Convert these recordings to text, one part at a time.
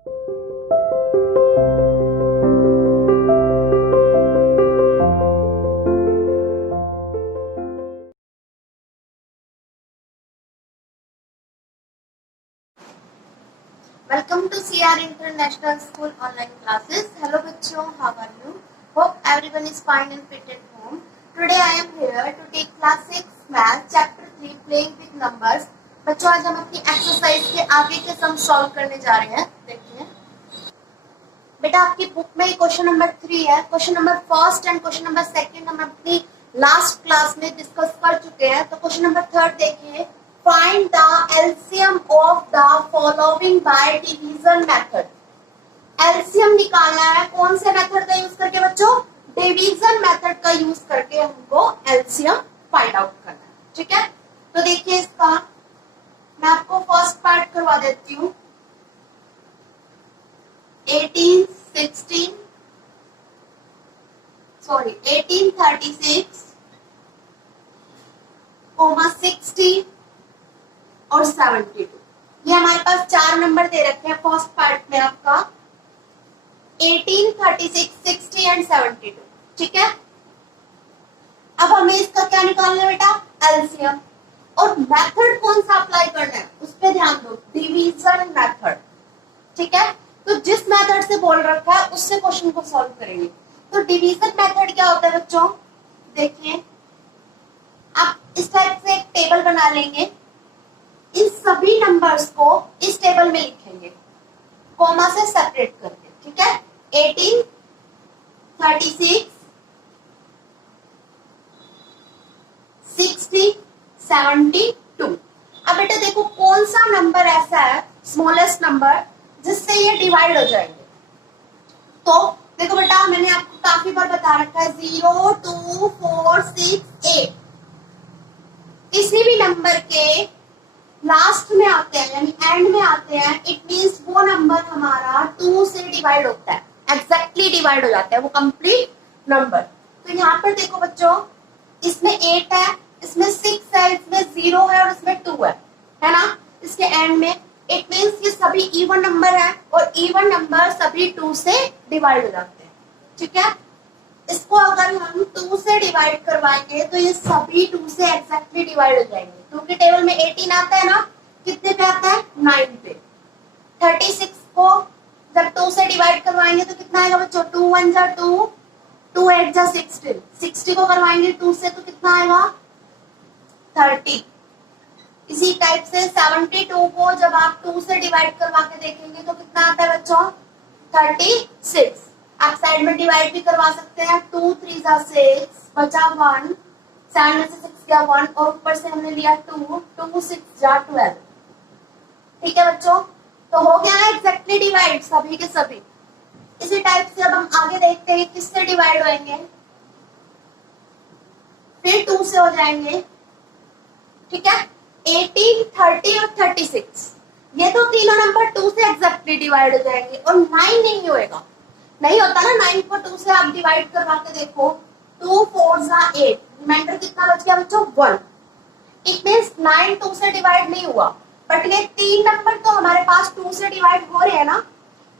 Welcome to CR International School online classes. Hello बच्चों, how are you? Hope everyone is fine and fit at home. Today I am here to take class 6 math chapter 3 playing with numbers. बच्चों आज हम अपनी exercise के आगे के sum solve करने जा रहे हैं. देखिए बेटा आपकी बुक में क्वेश्चन नंबर 3 है. Question number first and question number second हम अपनी लास्ट क्लास में डिस्कस कर चुके हैं. तो क्वेश्चन नंबर थर्ड देखिए. Find the LCM of the following by division method. LCM निकालना है. कौन से मेथड का यूज करके बच्चों? डिवीजन मेथड का यूज करके हमको LCM फाइंड आउट करना है. ठीक है, तो देखिए इसका मैं आपको फर्स्ट पार्ट करवा देती हूँ. 1836 60 और 72. ये हमारे पास 4 नंबर दे रखे हैं फर्स्ट पार्ट में आपका 18, 36, 60 एंड 72. ठीक है, अब हमें इसका क्या निकालना है बेटा? एलसीएम. और मेथड कौन सा अप्लाई करना है उस पर ध्यान दो. Division method. ठीक है, तो जिस मेथड से बोल रखा है उससे क्वेश्चन को सॉल्व करेंगे. तो डिवीजन मेथड क्या होता है बच्चों? देखिए आप इस टाइप से एक टेबल बना लेंगे. इन सभी नंबर्स को इस टेबल में लिखेंगे कॉमा से सेपरेट करके. ठीक है, 18, 36, 60, 72. अब बेटा देखो कौन सा नंबर ऐसा है स्मॉलेस्ट नंबर जिससे ये डिवाइड हो जाएंगे. तो देखो बेटा मैंने आपको काफी बार बता रखा है 0, 2, 4, 6, 8. किसी भी नंबर के लास्ट में आते हैं यानी एंड में आते हैं, इट मींस वो नंबर हमारा 2 से डिवाइड होता है. एग्जैक्टली डिवाइड हो जाता है वो कंप्लीट नंबर. तो यहाँ पर देखो बच्चों इसमें 8 है, इसमें 6 है, इसमें 0 है और इसमें 2 है ना इसके एंड में. इट मींस ये सभी इवन नंबर है और इवन नंबर सभी 2 से डिवाइड हो जाते हैं. ठीक है, इसको अगर हम 2 से डिवाइड करवाएंगे तो ये सभी 2 से एग्जैक्टली डिवाइड हो जाएंगे. 2 के टेबल में 18 आता है ना, कितने पे आता है? 9 पे. 36 को जब 2 से डिवाइड करवाएंगे तो कितना आएगा बच्चों? 2 1 जा 2, 2 8 जा 16. 60 को करवाएंगे 2 से तो कितना आएगा? 30. इसी टाइप से 72 को जब आप 2 से डिवाइड करवा के देखेंगे तो कितना आता है बच्चों? 36. आप साइड में डिवाइड भी करवा सकते हैं. 2 3 जा 6 बचा 1, 7 में से 6 गया 1 और ऊपर से हमने लिया 2, 2 6 जा 12. ठीक है बच्चों, तो हो गया है एग्जैक्टली डिवाइड सभी के सभी. इसी टाइप से अब हम आगे देखते हैं किससे डिवाइड होंगे. फिर 2 से हो जाएंगे. ठीक है, 18, 30 और 36 ये तो तीनों नंबर 2 से एग्जैक्टली डिवाइड हो जाएंगे और 9 नहीं होएगा. नहीं होता ना, 9 को 2 से आप डिवाइड करवा के देखो. 2 4 जा 8, रिमाइंडर कितना बच गया बच्चों? 1. इट मींस 9 2 से डिवाइड नहीं हुआ. बट ये तीन नंबर तो हमारे पास 2 से डिवाइड हो रहे हैं ना,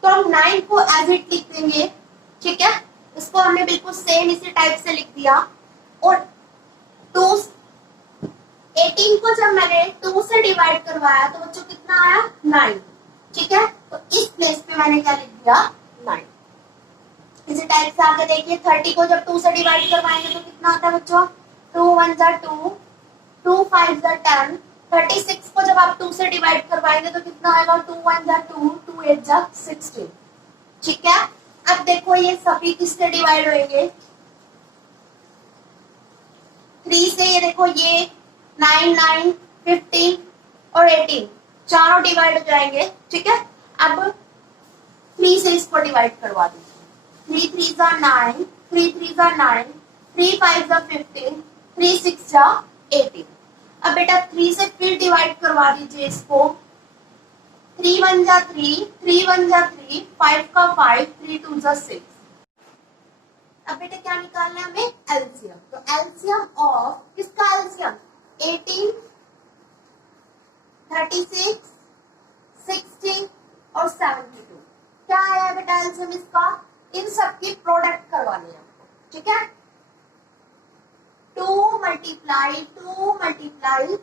तो हम 9 को एज इट लिख देंगे. ठीक है, इसको हमने बिल्कुल सेम इसी टाइप से लिख दिया. और 18 को जब मैंने 2 से डिवाइड करवाया तो बच्चों कितना आया? 9. ठीक है, तो इस प्लेस पे मैंने क्या लिख दिया? 9. इसी टाइप से आगे देखिए 30 को जब 2 से डिवाइड करवाएंगे तो कितना आता है बच्चों? 2 1 जा 2, 2 5 जा 10. 36 को जब आप 2 से डिवाइड करवाएंगे तो कितना आएगा? 2 1 जा 2, 2 8 जा 16. ठीक है, अब देखो ये सभी किससे डिवाइड होंगे? 3 से. ये देखो ये 9 9 15 और 18 चारों डिवाइड हो जाएंगे. ठीक है, अब 3 से इसको डिवाइड करवा दीजिए. 3 3 जा 9, 3 3 जा 9, 3 5 जा 15, 3 6 जा 18. अब बेटा 3 से फिर डिवाइड करवा दीजिए इसको. 3 1 जा 3, 3 1 जा 3, 5 का 5, 3 2 जा 6. अब बेटा क्या निकालना है हमें? एलसीएम. तो एलसीएम ऑफ किसका एलसीएम? 18, 36, 60 और 72. बेटा एलसीएम इसका, इन सब की प्रोडक्ट करवानी है आपको, ठीक है। 2 मल्टीप्लाई 2 मल्टीप्लाई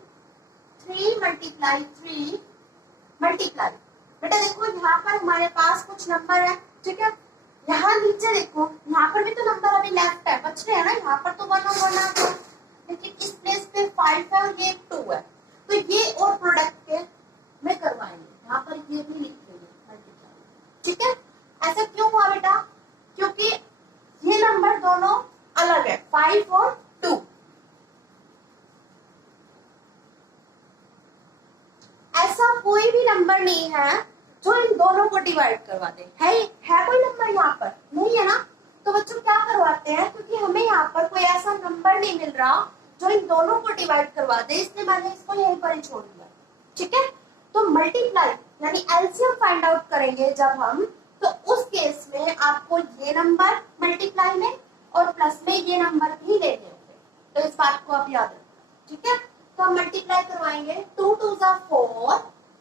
3 मल्टीप्लाई 3 मल्टीप्लाई, बेटा देखो यहाँ पर हमारे पास कुछ नंबर है, ठीक है। यहाँ नीचे देखो, यहाँ पर भी तो नंबर अभी लेफ्ट है, बच रहे हैं ना, यहाँ पर तो 1 और 1 आ गया, लेकिन इस प्लेस पे 5 है और ये 2 है, तो ये और प्रोडक्ट के में करवाएंगे, यहाँ पर ये भी लिख देंगे मल्टीप्लाई, ठीक है। ऐसा क्यों हुआ बेटा, क्योंकि ये नंबर दोनों अलग है, 5 और 2। ऐसा कोई भी नंबर नहीं है जो इन दोनों को डिवाइड करवा दे, है कोई नंबर यहाँ पर नहीं है ना, तो बच्चों क्या करवाते हैं, क्योंकि हमें यहाँ पर कोई ऐसा नंबर नहीं मिल रहा जो इन दोनों को डिवाइड करवा दे, इसलिए मैंने इसको यहीं पर ही छोड़ दिया, ठीक है। तो मल्टीप्लाई यानी एलसीएम फाइंड आउट करेंगे जब हम, तो उस केस में आपको ये नंबर मल्टीप्लाई में और प्लस में ये नंबर भी लेने होंगे, तो इस बात को आप याद रखना, ठीक है। तो हम मल्टीप्लाई करवाएंगे, 2 2 जा 4,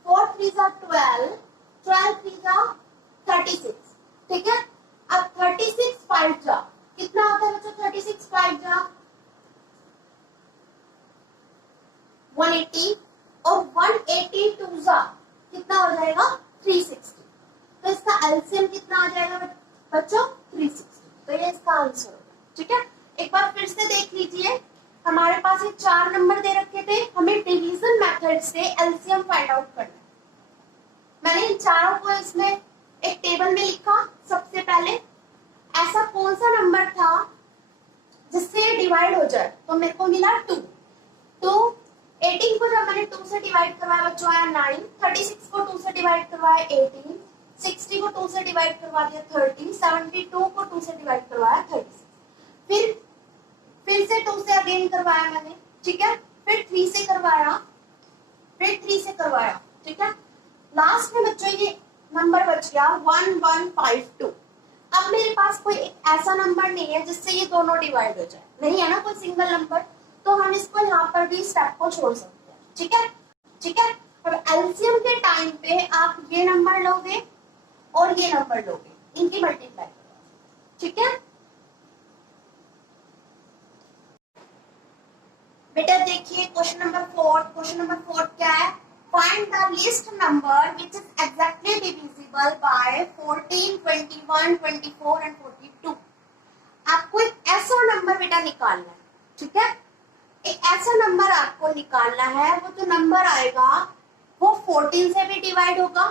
4 3 जा 12, 12 3 जा 36, ठीक है। अब 36 5 जा कितना आता है बच्चों, 36 5 जा 180 और 182 जा कितना हो जाएगा 360, तो इसका एलसीएम कितना आ जाएगा बच्चों 360, तो ये इसका आंसर होगा, ठीक है। एक बार फिर से देख लीजिए, हमारे पास ये 4 नंबर दे रखे थे, हमें डिवीजन मेथड से एलसीएम फाइंड आउट करना है। मैंने इन चारों को इसमें एक टेबल में लिखा, सबसे पहले ऐसा कौन सा नंबर था जिससे ये डिवाइड हो जाए, तो मेरे को मिला 2, तो 18 को जब मैंने 2 से डिवाइड करवाया बच्चों आया 9, 36 को 2 से डिवाइड करवाया 18, 60 को 2 से डिवाइड करवा दिया 30, 72 को 2 से डिवाइड करवाया 36, फिर से 2 से अगेन करवाया मैंने, ठीक है, फिर 3 से करवाया, फिर 3 से करवाया, ठीक है। लास्ट में बच्चों ये नंबर बच गया 1152। अब मेरे पास कोई एक ऐसा नंबर नहीं है जिससे ये दोनों डिवाइड हो जाए, नहीं है ना कोई सिंगल नंबर, तो हम इसको यहाँ पर भी स्टेप को छोड़ सकते हैं, ठीक है, ठीक है। अब एलसीएम के टाइम पे आप ये नंबर लोगे और ये नंबर लोगे, इनकी मल्टीप्लाई करोगे, ठीक है। बेटा देखिए क्वेश्चन नंबर 4, क्वेश्चन नंबर 4 क्या है, find the list number which is exactly divisible by 14, 21, 24 and 42। आपको एक ऐसा नंबर बेटा निकालना है, ठीक है, एक ऐसा नंबर आपको निकालना है, वो जो नंबर आएगा वो 14 से भी डिवाइड होगा,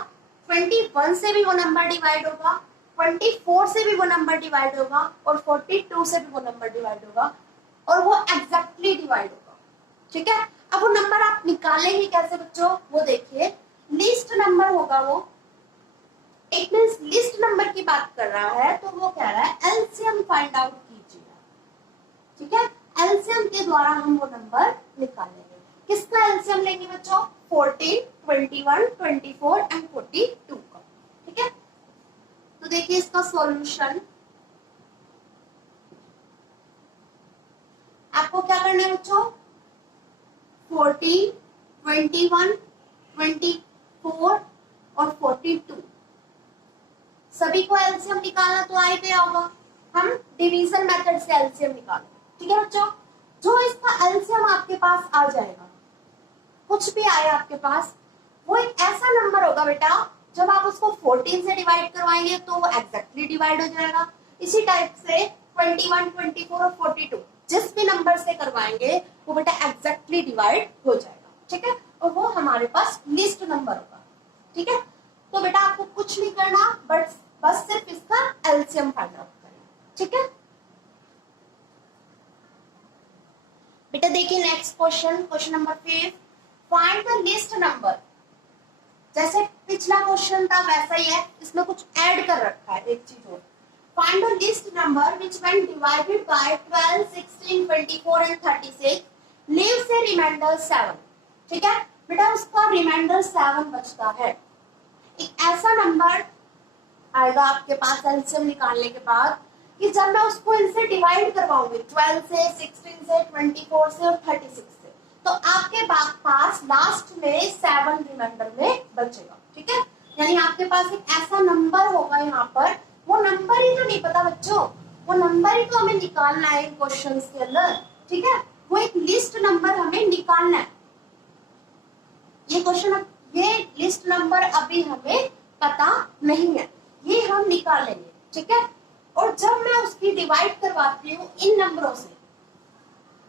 21 से भी वो नंबर डिवाइड होगा, 24 से भी वो नंबर डिवाइड होगा और 42 से भी वो नंबर डिवाइड होगा और वो एग्जैक्टली डिवाइड होगा, ठीक है। अब वो नंबर आप निकालेंगे कैसे बच्चों, वो देखिए, लिस्ट नंबर होगा वो, इट मींस लिस्ट नंबर की बात कर रहा है, तो वो कह रहा है एलसीएम फाइंड आउट कीजिए, ठीक है। एलसीएम के द्वारा हम वो नंबर निकालेंगे, किसका एलसीएम लेंगे बच्चों, 14, 21, 24 एंड 42 का, ठीक है। तो देखिए इसका सॉल्यूशन, आपको क्या करना है बच्चों, 14, 21, 24 और 42 सभी को एलसीएम निकालना तो आ ही गया होगा, हम डिवीजन मेथड से एलसीएम निकालेंगे, ठीक है बच्चों। जो इसका एलसीएम आपके पास आ जाएगा, कुछ भी आए आपके पास, वो एक ऐसा नंबर होगा बेटा, जब आप उसको 14 से डिवाइड करवाएंगे तो वो एग्जैक्टली डिवाइड हो जाएगा, इसी टाइप से 21, 24 और 42 जिस भी नंबर से करवाएंगे वो बेटा एग्जैक्टली डिवाइड हो जाएगा, ठीक है, और वो हमारे पास लिस्ट नंबर होगा, ठीक है। तो बेटा आपको कुछ नहीं करना, बस सिर्फ इसका एलसीएम फाइंड आउट करना, ठीक है। बेटा देखिए next question, question number 5, find the list number. जैसे पिछला क्वेश्चन था वैसा ही है, इसमें कुछ ऐड कर रखा है एक चीज और, find the list number which when divided by 12, 16, 24 and 36 leaves a remainder 7, ठीक है। बेटा उसका रिमाइंडर 7 बचता है, एक ऐसा नंबर आएगा आपके पास एलसीएम निकालने के बाद कि जब मैं उसको इनसे डिवाइड करवाऊंगी 12 से, 16 से, 24 से और 36 से, तो आपके पास लास्ट में 7 रिमाइंडर में बचेगा, ठीक है। यानी आपके पास एक ऐसा नंबर होगा यहाँ पर वो नंबर ही तो नहीं पता बच्चों, वो नंबर ही तो हमें निकालना है क्वेश्चन के अंदर, ठीक है। वो एक लिस्ट नंबर हमें निकालना है। ये क्वेश्चन, ये लिस्ट नंबर अभी हमें पता नहीं है, ये हम निकालेंगे, ठीक है। और जब मैं उसकी डिवाइड करवाती हूँ इन नंबरों से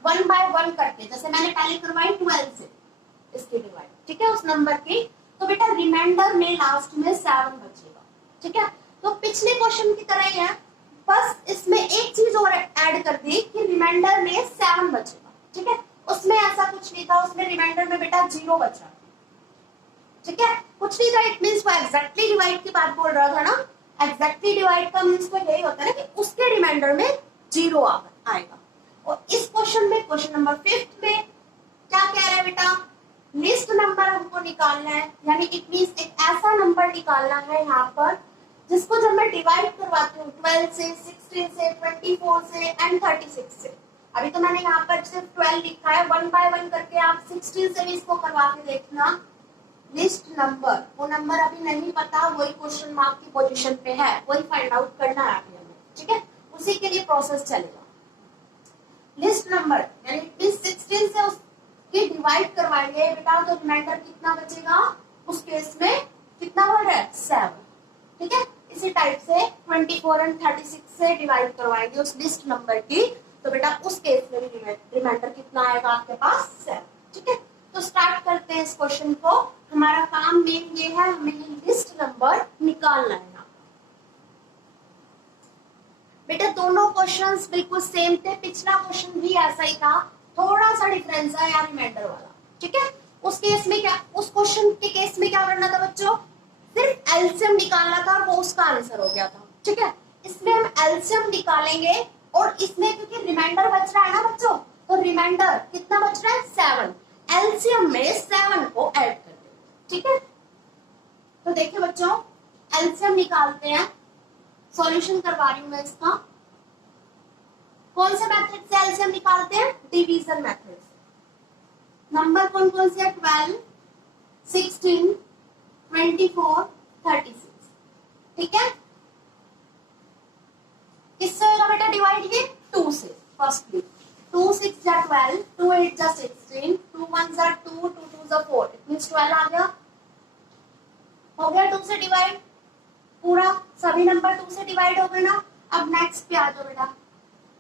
1 बाय 1 करके, जैसे मैंने पहले करवाई 12 से इसकी डिवाइड, ठीक है, उस नंबर की, तो बेटा रिमाइंडर में लास्ट में 7 बचेगा, ठीक है। तो पिछले क्वेश्चन की तरह ही है, बस इसमें एक चीज और ऐड कर दी कि रिमाइंडर में 7 बचेगा, ठीक है। उसमें ऐसा कुछ नहीं था, उसमें रिमाइंडर में बेटा 0 बच रहा, ठीक है, कुछ नहीं था। इट मींस वो एग्जैक्टली डिवाइड की बात बोल रहा था ना, एग्जैक्टली डिवाइड का मींस तो यही होता है ना कि उसके रिमाइंडर में 0 आएगा। और इस क्वेश्चन में, क्वेश्चन नंबर 5 में क्या कह रहा है बेटा, लिस्ट नंबर हमको निकालना है, यानी इट मींस एक ऐसा नंबर निकालना है यहाँ पर जिसको जब मैं डिवाइड करवाती हूँ 12 से, 16 से, 24 से एंड 36 से। अभी तो मैंने यहाँ पर सिर्फ 12 लिखा है, 1 बाय 1 करके आप 16 से भी इसको करवा के देखना। लिस्ट नंबर, वो नंबर अभी नहीं पता, वही क्वेश्चन मार्क की पोजीशन पे है, वही फाइंड आउट करना है अभी हमें, ठीक है। उसी के लिए प्रोसेस चलेगा। लिस्ट नंबर यानी 16 से उसके डिवाइड करवाएंगे बेटा, तो रिमाइंडर कितना बचेगा, उस केस में कितना वर्ड है 7, ठीक है। इसी टाइप से 24 और 36 से डिवाइड करवाएंगे उस लिस्ट नंबर की, तो बेटा उस केस में भी रिमाइंडर कितना आएगा आपके पास 7, ठीक है। तो स्टार्ट करते हैं इस क्वेश्चन को। हमारा काम मेन ये है, हमें ये लिस्ट नंबर निकालना है। बेटा दोनों क्वेश्चंस बिल्कुल सेम थे, पिछला क्वेश्चन भी ऐसा ही था, थोड़ा सा डिफरेंस है यार रिमाइंडर वाला, ठीक है। उस केस में क्या, उस क्वेश्चन के केस में क्या करना था बच्चों, सिर्फ एलसीएम निकालना था, वो उसका आंसर हो गया था, ठीक है। इसमें हम एलसीएम निकालेंगे और इसमें क्योंकि रिमाइंडर बच रहा है ना बच्चों, तो रिमाइंडर कितना बच रहा है 7, एलसीएम में 7 को ऐड कर दे, ठीक है। तो देखिए बच्चों एलसीएम निकालते हैं, सॉल्यूशन करवा रही हूं मैं इसका। कौन से मेथड से एलसीएम निकालते हैं, डिवीजन मेथड से। नंबर कौन कौन से है, 12, 16, 24, 36, ठीक है। किससे होगा बेटा डिवाइड, ये 2 से। फर्स्टली 2 6 जा 12, 2 8 जा 16, 2 1 जा 2, 2 2 जा 4, इट मींस 12 आ गया, हो गया 2 से डिवाइड, पूरा सभी नंबर 2 से डिवाइड हो गए ना। अब नेक्स्ट पे आ जाओ बेटा,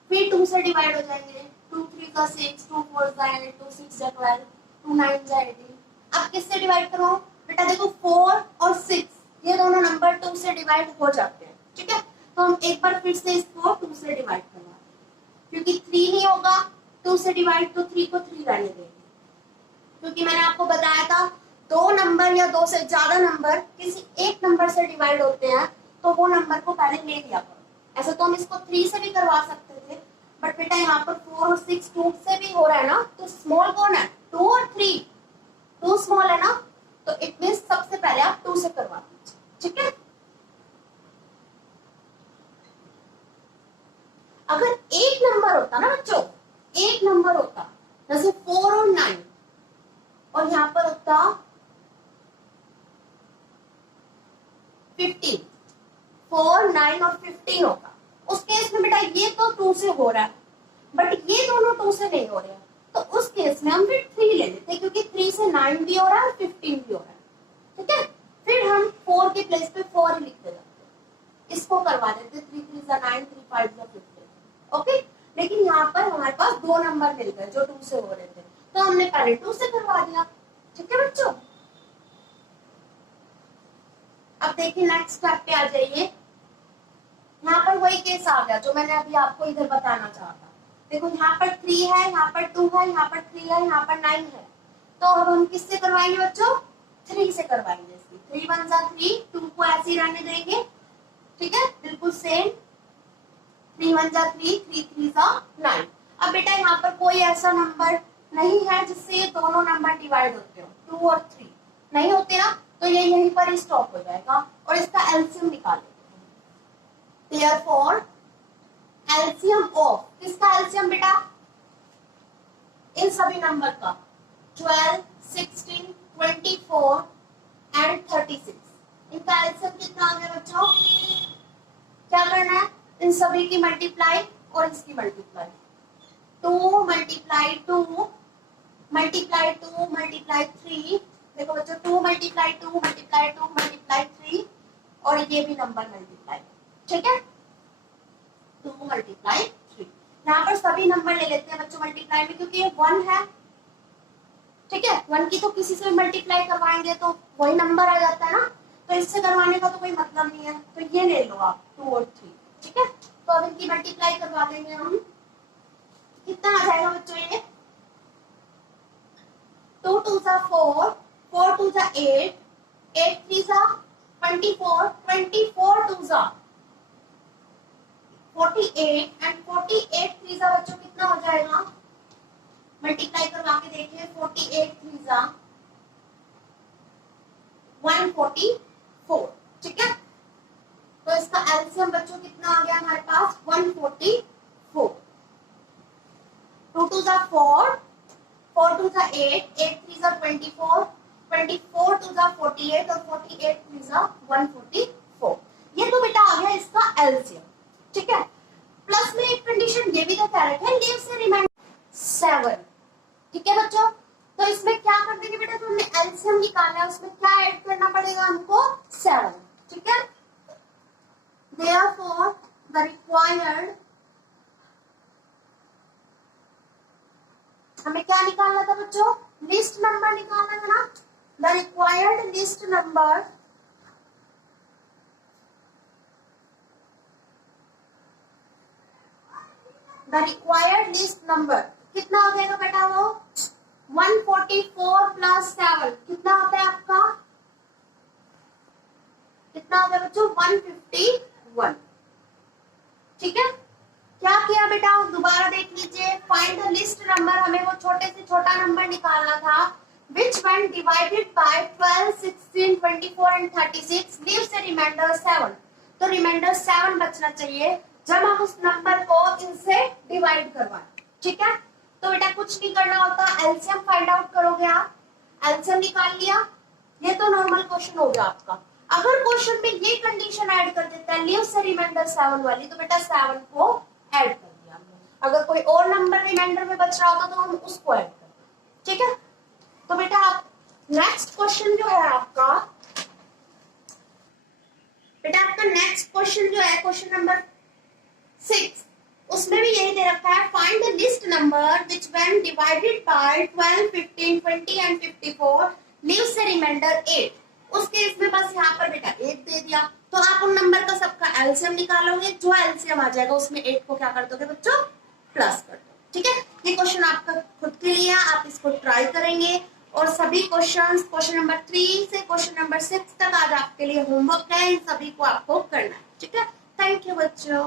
फिर 2 से डिवाइड हो जाएंगे, 2 3 का 6, 2 4 का 8, 2 6 जा 12, 2 9 जा 18। अब किससे डिवाइड करो बेटा, देखो 4 और 6 ये दोनों नंबर 2 से डिवाइड हो जाते हैं, ठीक है। तो हम एक बार फिर से इसको 2 से डिवाइड करवा दें, क्योंकि 3 नहीं होगा 2 से डिवाइड, तो 3 को 3 रहने देंगे, क्योंकि मैंने आपको बताया था 2 नंबर या 2 से ज्यादा नंबर किसी एक नंबर से डिवाइड होते हैं तो वो नंबर को पहले ले लिया करो। ऐसे तो हम इसको 3 से भी करवा सकते थे, बट बेटा यहाँ पर 4 और 6 2 से भी हो रहा है ना, तो स्मॉल कौन है 2 और 3, 2 स्मॉल है ना, तो इट मींस सबसे पहले आप 2 से करवा दीजिए, ठीक है। अगर एक नंबर होता ना बच्चों, एक नंबर होता जैसे 4 और 9, और यहाँ पर होता 15, 4 9 और 15 होगा, उस केस में बेटा ये तो 2 से हो रहा है, बट ये दोनों 2 से नहीं हो रहे हैं, तो उस केस में हम फिर 3 ले लेते हैं, क्योंकि 3 से 9 भी हो रहा है और 15 भी हो रहा है, ठीक है। फिर हम 4 के प्लेस पे 4 ही लिखते जाते हैं, इसको करवा देते 3 3 जा 9, 3 5 जा 15, ओके। लेकिन यहाँ पर हमारे पास 2 नंबर मिल गए जो 2 से हो रहे थे, तो हमने पहले 2 से करवा दिया, ठीक है बच्चों। अब देखिए नेक्स्ट स्टेप पे आ जाइए, यहाँ पर वही केस आ गया जो मैंने अभी आपको इधर बताना चाहता। देखो यहाँ पर 3 है, यहाँ पर 2 है, यहाँ पर 3 है, यहाँ पर 9 है, तो अब हम किससे करवाएंगे बच्चों, 3 से करवाएंगे इसकी। 3 1 जा 3, 2 को ऐसे ही रहने देंगे, ठीक है, बिल्कुल सेम। 3 1 जा 3, 3 3 जा 9। अब बेटा यहाँ पर कोई ऐसा नंबर नहीं है जिससे ये दोनों नंबर डिवाइड होते हो, 2 और 3 नहीं होते ना, तो ये यहीं पर स्टॉप हो जाएगा और इसका एलसीएम निकालेंगे। Therefore, एलसीएम ऑफ, किसका एलसीएम बेटा, इन सभी नंबर का 12, 16, 24 एंड 36, इनका एलसीएम कितना आ गया बच्चों, इन सभी की मल्टीप्लाई और इसकी मल्टीप्लाई, 2 मल्टीप्लाई 2 मल्टीप्लाई 2 मल्टीप्लाई 3, देखो बच्चों 2 मल्टीप्लाई 2 मल्टीप्लाई 2 मल्टीप्लाई 3 और ये भी नंबर मल्टीप्लाई, ठीक है, 2 मल्टीप्लाई 3। यहाँ पर सभी नंबर ले लेते हैं बच्चों मल्टीप्लाई में, क्योंकि ये 1 है, ठीक है, 1 की तो किसी से भी मल्टीप्लाई करवाएंगे तो वही नंबर आ जाता है ना, तो इससे करवाने का तो कोई मतलब नहीं है, तो ये ले लो आप 2 और 3, ठीक है। तो अब इनकी मल्टीप्लाई करवा देंगे हम, कितना आ जाएगा बच्चों ये, 2 2 जा 4, 4 2 जा 8, 8 3 जा 24, 24 2 जा 48 एंड 48 3 जा बच्चों कितना हो जाएगा, मल्टीप्लाई करवा के देखिए, 48 3 जा 144, ठीक है। तो इसका एलसीएम बच्चों कितना आ गया हमारे पास, 144, 2 2 जा 4, 4 2 जा 8, 8 3 जा 24, 24 2 जा 48 और 48 3 जा 144। ये तो बेटा आ गया इसका एलसीएम, ठीक है। प्लस में एक कंडीशन ये भी तो कह रहे थे, लीव से रिमाइंडर 7, ठीक है बच्चों। तो इसमें क्या कर देंगे बेटा, तो हमने एलसीएम निकालना है, उसमें क्या ऐड करना पड़ेगा हमको, 7, ठीक है। Therefore, the required, हमें क्या निकालना था बच्चों, लिस्ट नंबर निकालना था ना, द रिक्वायर्ड लिस्ट नंबर कितना हो जाएगा बेटा, वो 144 प्लस 7 कितना होता है आपका, कितना होता है बच्चों, 151, ठीक है। क्या किया बेटा, दोबारा देख लीजिए, फाइंड द लिस्ट नंबर, हमें वो छोटे से छोटा नंबर निकालना था, which when divided by 12 16 24 and 36 leaves a remainder 7, तो रिमाइंडर 7 बचना चाहिए जब हम उस नंबर को इनसे डिवाइड करवाएं, ठीक है। तो बेटा कुछ नहीं करना होता, एलसीएम फाइंड आउट करोगे आप, एलसीएम निकाल लिया, ये तो नॉर्मल क्वेश्चन हो गया आपका। अगर क्वेश्चन में ये कंडीशन ऐड कर देता है लीव से रिमाइंडर 7 वाली, तो बेटा 7 को ऐड कर दिया हमने, अगर कोई और नंबर रिमाइंडर में बच रहा होता तो हम उसको ऐड कर दें, ठीक है। तो बेटा आप नेक्स्ट क्वेश्चन जो है आपका, बेटा आपका नेक्स्ट क्वेश्चन जो है क्वेश्चन नंबर 6, उसमें भी यही दे रखा है, find the list number which when divided by 12 15 20 and 54 leaves a remainder 8। उस केस में बस यहाँ पर बेटा 8 दे दिया, तो आप उन नंबर का सबका एलसीएम निकालोगे, जो एलसीएम आ जाएगा उसमें 8 को क्या कर दोगे बच्चों, प्लस कर दो, ठीक है। ये क्वेश्चन आपका खुद के लिए, आप इसको ट्राई करेंगे और सभी क्वेश्चंस क्वेश्चन नंबर 3 से क्वेश्चन नंबर 6 तक आज आपके लिए होमवर्क है, इन सभी को आपको करना है, ठीक है। थैंक यू बच्चों।